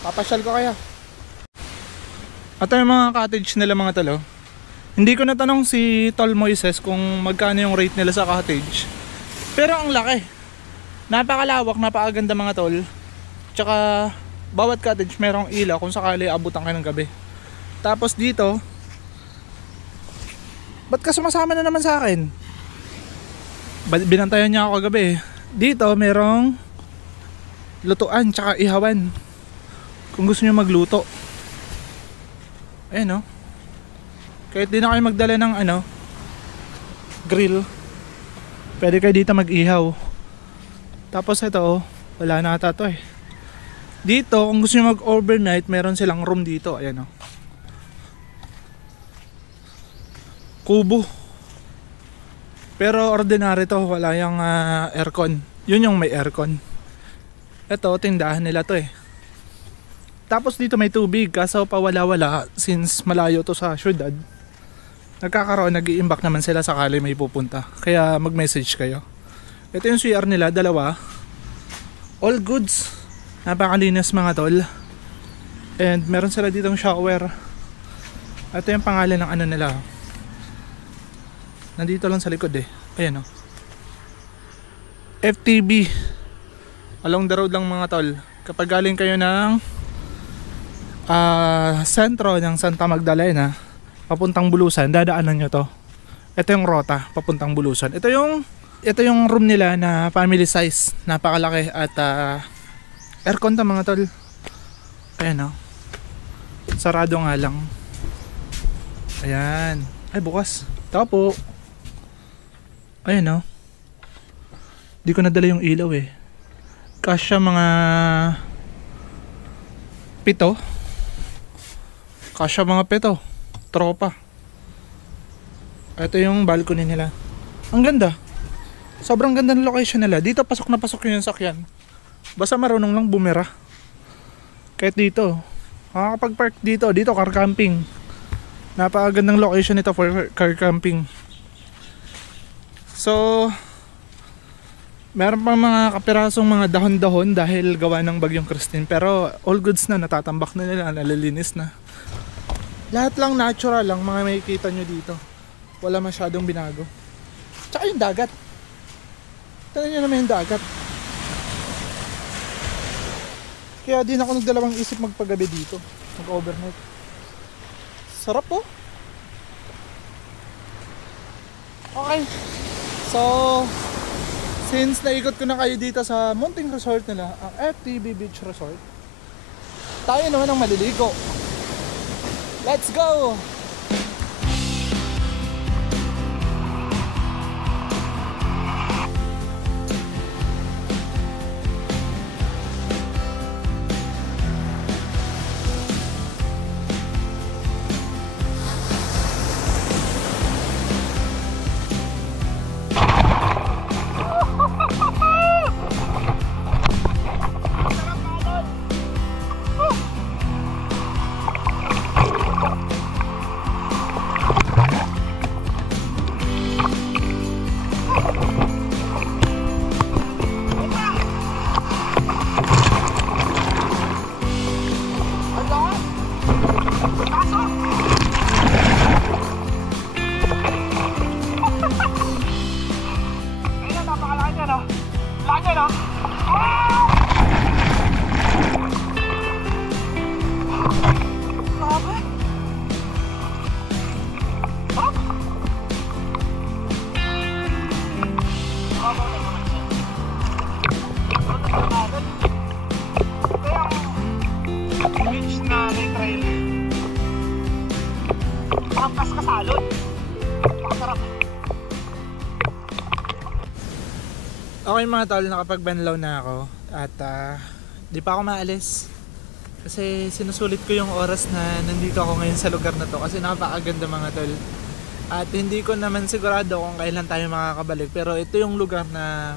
papasyal ko kaya. At yung mga cottage nila mga talo, hindi ko natanong si Tol Moises kung magkano yung rate nila sa cottage. Pero ang laki, napakalawak, napakaganda mga tol. Tsaka bawat cottage merong ilaw kung sakali abutan kayo ng gabi. Tapos dito, ba't ka sumasama na naman sa akin? Binantayan niya ako kagabi. Dito merong lutuan tsaka ihawan kung gusto niyo magluto. Ayun, no? Kahit di na kayo magdala ng grill, pwede kayo dito mag-ihaw. Tapos ito, wala na ata to eh. Dito, kung gusto nyo mag-overnight, meron silang room dito. Ayan, oh. Kubo. Pero ordinary to, wala yung aircon. Yun yung may aircon. Ito, tindahan nila to eh. Tapos dito may tubig, kaso pawala-wala since malayo to sa syudad. Nagkakaroon, nag-iimbak naman sila sakali may pupunta. Kaya mag-message kayo. Ito yung CR nila, dalawa. All goods. Napakalinis mga tol. And meron sila ditong shower. Ito yung pangalan ng ano nila. Nandito lang sa likod eh. Ayan, oh. FTB. Along the road lang mga tol. Kapag galing kayo ng sentro ng Santa Magdalena papuntang Bulusan, dadaanan nyo to. Ito yung rota papuntang Bulusan. Ito yung room nila na family size. Napakalaki at aircon to mga tol. Ayan, oh. Sarado nga lang. Ayan. Ay, bukas. Tao po. Ayan, oh. Di ko nadala yung ilaw eh. Kasya mga 7. Kasya mga 7. Tropa. Ito yung balcony nila. Ang ganda. Sobrang ganda ng location nila. Dito pasok na pasok yung sakyan. Basta marunong lang bumira. Kahit dito, makakapag-park dito. Dito car camping. Napakagandang location nito for car camping. So meron pang mga kapirasong mga dahon-dahon dahil gawa ng bagyong Christine. Pero all goods na, natatambak na nila, nalilinis na. Lahat lang natural lang mga makikita nyo dito. Wala masyadong binago. Tsaka yung dagat. Tignan nyo naman yung dagat. Kaya din ako nagdalawang isip magpagabi dito. Mag-overnight. Sarap po. Okay. So since naikot ko na kayo dito sa munting resort nila, ang FTB Beach Resort, tayo naman ang maliligo. Let's go! Hampas ka salon. Masarap. Okay mga tol, nakapag-banlaw na ako at di pa ako maalis kasi sinusulit ko yung oras na nandito ako ngayon sa lugar na to kasi napakaganda mga tol. At hindi ko naman sigurado kung kailan tayo makakabalik, pero ito yung lugar na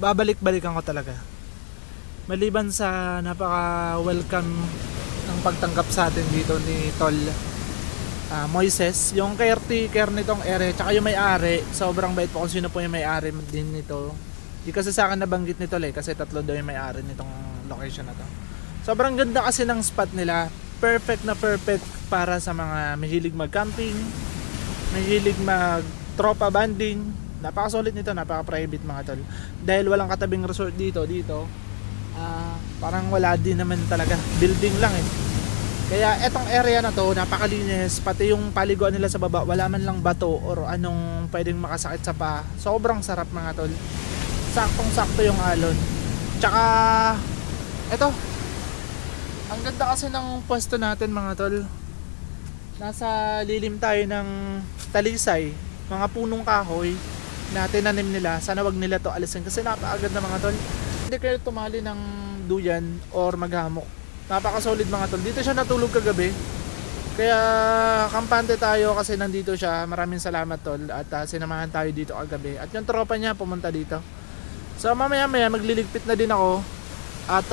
babalik-balikan ko talaga. Maliban sa napaka-welcome ng pagtanggap sa atin dito ni Tol Moises, yung caretaker nitong area, tsaka yung may-ari, sobrang bait po kung sino po yung may-ari din nito. Di kasi sa akin nabanggit nito kasi tatlo daw yung may-ari nitong location na to. Sobrang ganda kasi ng spot nila, perfect na perfect para sa mga mahilig mag-camping, mahilig mag-tropa banding. Napaka-solid nito, napaka-private mga tol. Dahil walang katabing resort dito, parang wala din naman talaga, building lang eh. Kaya etong area na to napakalinis, pati yung paliguan nila sa baba wala man lang bato or anong pwedeng makasakit sa paa. Sobrang sarap mga tol, saktong sakto yung alon. Tsaka eto, ang ganda kasi ng pwesto natin mga tol. Nasa lilim tayo ng talisay, mga punong kahoy na tinanim nila. Sana wag nila to alisin kasi napakagad na mga tol. Hindi kayo tumali ng duyan or maghamok. Napaka-solid mga tol. Dito siya natulog kagabi. Kaya kampante tayo kasi nandito siya. Maraming salamat tol at sinamahan tayo dito kagabi. At yung tropa niya pumunta dito. So mamaya magliligpit na din ako. At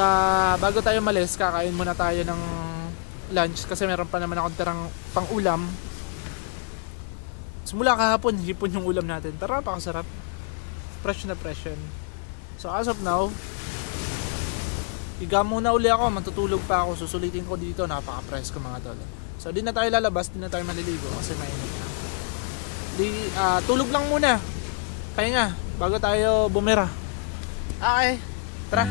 bago tayo malis, kakain muna tayo ng lunch kasi meron pa naman akong tirang pang ulam. Simula kahapon, hipon yung ulam natin. Pero napakasarap. Fresh na fresh yun. So as of now, higa muna uli ako, matutulog pa ako, susulitin ko dito, napaka-press ko mga tol. So di na tayo lalabas, di na tayo maliligo kasi mainit na. Tulog lang muna, pahinga, bago tayo bumira. Okay, tara.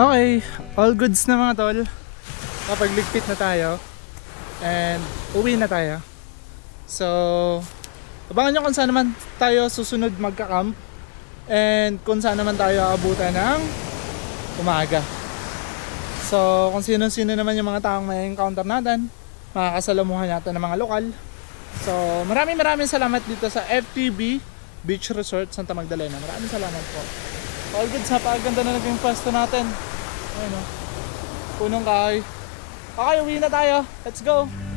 Okay, all goods na mga tol. Kapagligpit na tayo and uwi na tayo. So abangan nyo kung saan naman tayo susunod magka-camp and kung saan naman tayo aabutan ng umaga. So kung sino-sino naman yung mga taong may encounter natin, makakasalamuhan natin ng mga lokal. So maraming salamat dito sa FTB Beach Resort Santa Magdalena. Maraming salamat po. All goods, napakaganda na naging pwesto natin. Ayun o, punong kahoy. Okay, uwi na tayo. Let's go!